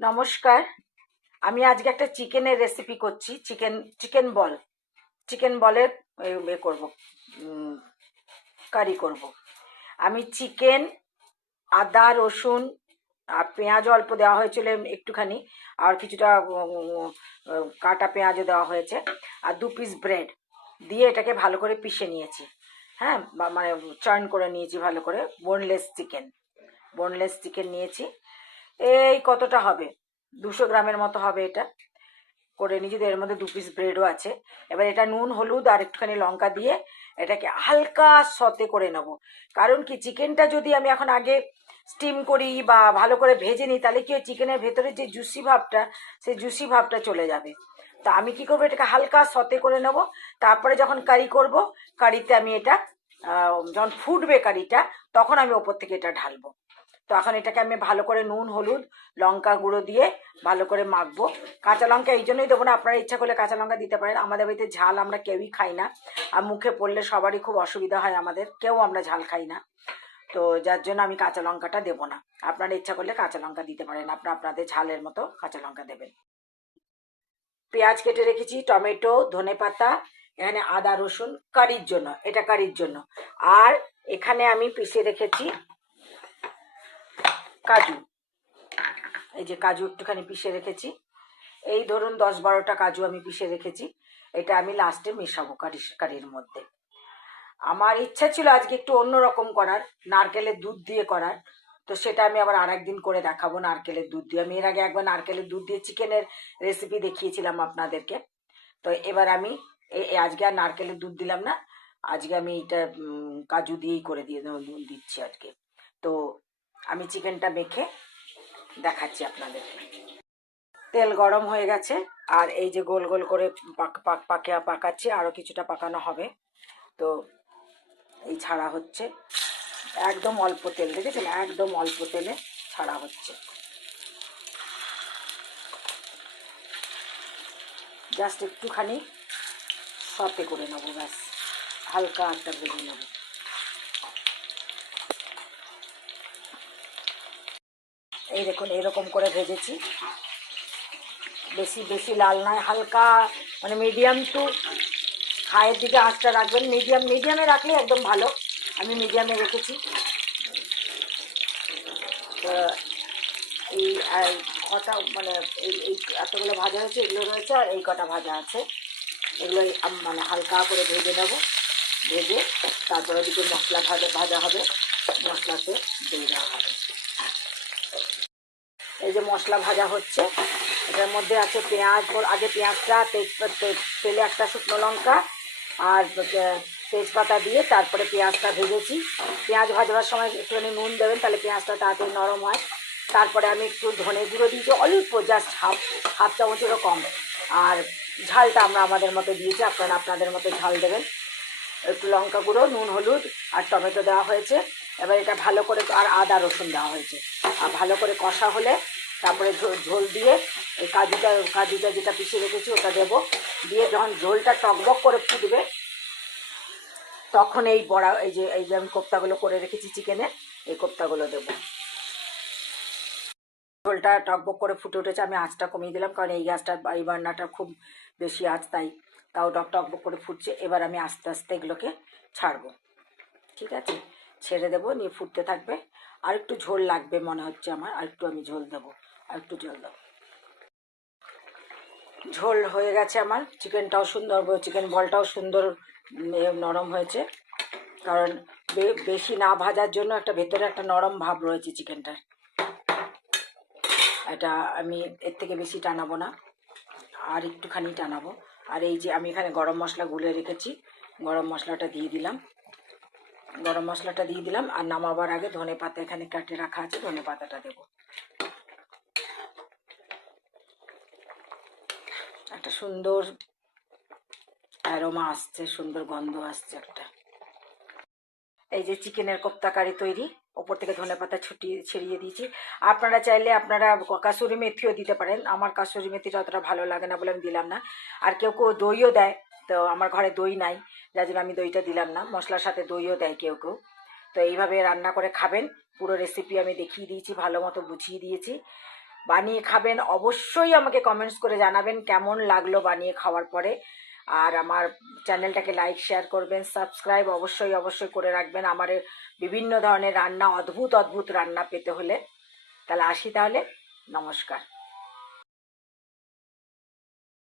নমস্কার। আমি আজকে একটা চিকেনের রেসিপি করছি। চিকেন বলের করব, কারি করব। আমি চিকেন, আদা রসুন আর পেঁয়াজ অল্প দেওয়া হয়েছিল একটুখানি, আর কিছুটা কাটা পেঁয়াজও দেওয়া হয়েছে, আর 2 পিস ব্রেড দিয়ে এটাকে ভালো করে পিষে নিয়েছি। হ্যাঁ, মানে চয়ন করে নিয়েছি ভালো করে। বোনলেস চিকেন নিয়েছি। এই কতটা হবে, 200 গ্রামের মতো হবে এটা। করে নিয়েছি, এর মধ্যে 2 পিস ব্রেডও আছে। এবার এটা নুন হলুদ আর একটুখানি লঙ্কা দিয়ে এটাকে হালকা সতে করে নেব। কারণ কি, চিকেনটা যদি আমি এখন আগে স্টিম করি বা ভালো করে ভেজে নিই, তাহলে কি ওই চিকেনের ভেতরে যে জুসি ভাবটা, সেই জুসি ভাবটা চলে যাবে। তা আমি কি করবো, এটাকে হালকা সতে করে নেব। তারপরে যখন কারি করব, কারিতে আমি এটা যখন ফুটবে কারিটা, তখন আমি ওপর থেকে এটা ঢালবো। তো এখন এটাকে আমি ভালো করে নুন হলুদ লঙ্কা গুঁড়ো দিয়ে ভালো করে মাখবো। কাঁচা লঙ্কা এই জন্যই দেবো না, আপনারা ইচ্ছা করলে কাঁচা লঙ্কা দিতে পারেন। আমাদের বাড়িতে ঝাল আমরা কেউই খাই না, আর মুখে পড়লে সবারই খুব অসুবিধা হয়, আমাদের কেউ আমরা ঝাল খাই না। তো যার জন্য আমি কাঁচা লঙ্কাটা দেবো না। আপনারা ইচ্ছা করলে কাঁচা লঙ্কা দিতে পারেন, আপনাদের ঝালের মতো কাঁচা লঙ্কা দেবেন। পেঁয়াজ কেটে রেখেছি, টমেটো, ধনেপাতা, এখানে আদা রসুন কারির জন্য, এটা কারির জন্য। আর এখানে আমি পিষে রেখেছি কাজু। এই যে কাজু একটুখানি পিষে রেখেছি, এই ধরুন 10-12টা কাজু আমি পিষে রেখেছি। এটা আমি লাস্টে মেশাবো কারির মধ্যে। আমার ইচ্ছা ছিল আজকে একটু অন্যরকম করার, নারকেলের দুধ দিয়ে করার। তো সেটা আমি আবার আর একদিন করে দেখাবো নারকেলের দুধ দিয়ে। আমি এর আগে একবার নারকেলের দুধ দিয়ে চিকেনের রেসিপি দেখিয়েছিলাম আপনাদেরকে। তো এবার আমি আজকে আর নারকেলের দুধ দিলাম না, আজকে আমি এটা কাজু দিয়েই করে দিচ্ছি আজকে। তো আমি চিকেনটা মেখে দেখাচ্ছি আপনাদেরকে। তেল গরম হয়ে গেছে, আর এই যে গোল গোল করে পাকাচ্ছি, আরও কিছুটা পাকানো হবে। তো এই ছাড়া হচ্ছে, একদম অল্প তেল, দেখেছেন, একদম অল্প তেলে ছাড়া হচ্ছে। জাস্ট একটুখানি সতে করে নেবো, ব্যাস হালকা একটা ভেজে নেবো। এই দেখুন, এরকম করে ভেজেছি। বেশি বেশি লাল নয়, হালকা মানে মিডিয়াম টু হাইয়ের দিকে আঁচটা রাখবেন। মিডিয়ামে রাখলে একদম ভালো। আমি মিডিয়ামে রেখেছি। এই কটা মানে এই এতগুলো ভাজা হয়েছে, এগুলো রয়েছে, আর এই কটা ভাজা আছে, এগুলো মানে হালকা করে ভেজে নেব। ভেজে তারপরে দিকে মশলা ভাজা হবে, মশলাতে দিয়ে দেওয়া হবে। এই যে মশলা ভাজা হচ্ছে, এটার মধ্যে আছে পেঁয়াজ। আগে পেঁয়াজটা তেলে একটা শুকনো লঙ্কা আর তেজপাতা দিয়ে তারপরে পেঁয়াজটা ভেজেছি। পেঁয়াজ ভাজবার সময় একটুখানি নুন দেবেন, তাহলে পেঁয়াজটা তাড়াতাড়ি নরম হয়। তারপরে আমি একটু ধনে গুঁড়ো দিয়েছি অল্প, জাস্ট হাফ চামচেরও কম। আর ঝালটা আমরা আমাদের মতো দিয়েছি, আপনারা আপনাদের মতো ঝাল দেবেন। একটু লঙ্কা গুঁড়ো, নুন হলুদ আর টমেটো দেওয়া হয়েছে। এবার এটা ভালো করে, আর আদা রসুন দেওয়া হয়েছে, আর ভালো করে কষা হলে তারপরে ঝোল দিয়ে এই কাজুটা যেটা পিষে রেখেছি ওটা দেবো। দিয়ে যখন ঝোলটা টকবক করে ফুটবে, তখন এই যে আমি কোপ্তাগুলো করে রেখেছি চিকেনের, এই কোপ্তাগুলো দেবো। ঝোলটা টকবক করে ফুটে উঠেছে, আমি আঁচটা কমিয়ে দিলাম, কারণ এই বান্নাটা খুব বেশি আঁচ, তাও টকবক করে ফুটছে। এবার আমি আস্তে আস্তে এগুলোকে ছাড়বো, ঠিক আছে, ছেড়ে দেবো, নিয়ে ফুটতে থাকবে। আর একটু ঝোল লাগবে মনে হচ্ছে আমার, আর একটু আমি ঝোল দেবো, আর একটু ঝোল দেবো। ঝোল হয়ে গেছে আমার, চিকেনটাও সুন্দর, চিকেন বলটাও সুন্দর নরম হয়েছে। কারণ বেশি না ভাজার জন্য একটা ভেতরে একটা নরম ভাব রয়েছে চিকেনটার। এটা আমি এর থেকে বেশি টানাবো না, আর একটুখানি টানাবো। আর এই যে আমি এখানে গরম মশলা গুলে রেখেছি, গরম মশলাটা দিয়ে দিলাম। আর নামাবার আগে ধনে পাতা এখানে কাটে রাখা আছে, ধনে পাতাটা দেবো। একটা সুন্দর অ্যারোমা আসছে, সুন্দর গন্ধ আসছে একটা। এই যে চিকেনের কোপ্তা কারি তৈরি, ওপর থেকে ধনে পাতা ছিটিয়ে দিয়েছি। আপনারা চাইলে আপনারা কাসুরি মেথিও দিতে পারেন। আমার কাসুরি মেথিটা অতটা ভালো লাগে না বলে আমি দিলাম না। আর কেউ কেউ দইও দেয়, তো আমার ঘরে দই নাই, যার জন্য আমি দইটা দিলাম না। মশলার সাথে দইও দেয় কেউ কেউ। তো এইভাবে রান্না করে খাবেন। পুরো রেসিপি আমি দেখিয়ে দিয়েছি, ভালো মতো বুঝিয়ে দিয়েছি। বানিয়ে খাবেন, অবশ্যই আমাকে কমেন্টস করে জানাবেন কেমন লাগলো বানিয়ে খাওয়ার পরে। আর আমার চ্যানেলটাকে লাইক শেয়ার করবেন, সাবস্ক্রাইব অবশ্যই অবশ্যই করে রাখবেন আমার বিভিন্ন ধরনের রান্না, অদ্ভুত অদ্ভুত রান্না পেতে হলে। তাহলে আসি, তাহলে নমস্কার।